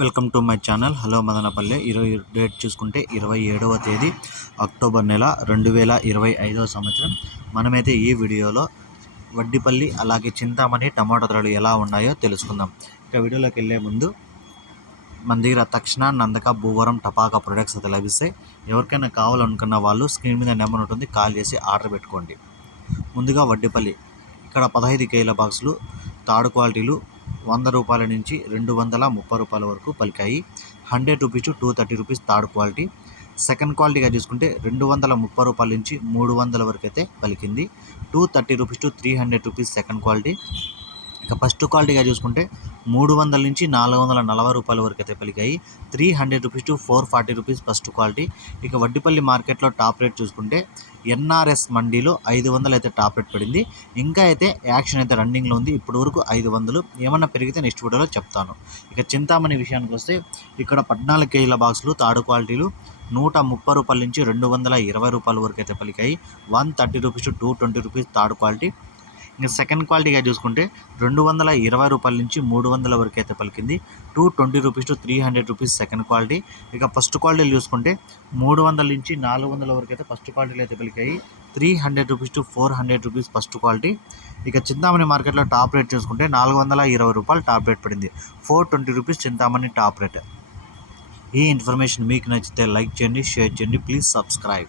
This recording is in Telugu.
Welcome to my channel. Hello Madanapalle. ఈరోజు డేట్ చూసుకుంటే ఇరవై ఏడవ తేదీ అక్టోబర్ నెల రెండు వేల ఇరవై ఐదవ సంవత్సరం. మనమైతే ఈ వీడియోలో వడ్డిపల్లి అలాగే చింతామణి టమాటో ధరలు ఎలా ఉన్నాయో తెలుసుకుందాం. ఇక వీడియోలోకి వెళ్ళే ముందు మన దగ్గర తక్షణ నందక భూవరం టపాకా ప్రొడక్ట్స్ అయితే లభిస్తాయి. ఎవరికైనా కావాలనుకున్న వాళ్ళు స్క్రీన్ మీద నెంబర్ ఉంటుంది కాల్ చేసి ఆర్డర్ పెట్టుకోండి. ముందుగా వడ్డిపల్లి. ఇక్కడ పదహైదు కేజీల బాక్సులు తాడు క్వాలిటీలు వంద రూపాయల నుంచి రెండు వందల ముప్పై రూపాయల వరకు పలికాయి. Hundred rupees to two thirty rupees third quality. Second క్వాలిటీగా చూసుకుంటే రెండు వందల ముప్పై రూపాయల నుంచి మూడు వందల వరకు అయితే పలికింది. Two thirty rupees to three hundred rupees second quality. ఇక ఫస్ట్ క్వాలిటీగా చూసుకుంటే మూడు వందల నుంచి నాలుగు వందల నలభై రూపాయల వరకు అయితే పలికాయి three hundred rupees to four forty rupees first quality. ఇక వడ్డిపల్లి మార్కెట్లో టాప్ రేట్ చూసుకుంటే ఎన్ఆర్ఎస్ మండీలో ఐదు వందలు అయితే టాప్ రేట్ పడింది. ఇంకా అయితే యాక్షన్ అయితే రన్నింగ్లో ఉంది. ఇప్పటి వరకు ఐదు వందలు. ఏమన్నా పెరిగితే నెక్స్ట్ వీడియోలో చెప్తాను. ఇక చింతామణి విషయానికి వస్తే ఇక్కడ పద్నాలుగు కేజీల బాక్సులు తాడు క్వాలిటీలు నూట ముప్పై రూపాయల నుంచి రెండు వందల ఇరవై రూపాయల వరకు అయితే పలికాయి. One thirty rupees to two twenty rupees third quality. ఇంకా సెకండ్ క్వాలిటీగా చూసుకుంటే రెండు వందల ఇరవై రూపాయల నుంచి మూడు వందల వరకు అయితే పలికింది. Two twenty rupees to three hundred rupees second quality ఇక ఫస్ట్ క్వాలిటీలు చూసుకుంటే మూడు వందల నుంచి నాలుగు వందల వరకు అయితే ఫస్ట్ క్వాలిటీలు అయితే పలికాయి. Three hundred rupees to four hundred rupees first quality ఇక చింతామణి మార్కెట్లో టాప్ రేట్ చూసుకుంటే నాలుగు వందల ఇరవై రూపాయలు టాప్ రేట్ పడింది. Four twenty rupees Chintamani top rate ఈ ఇన్ఫర్మేషన్ మీకు నచ్చితే లైక్ చేయండి షేర్ చేయండి ప్లీజ్ సబ్స్క్రైబ్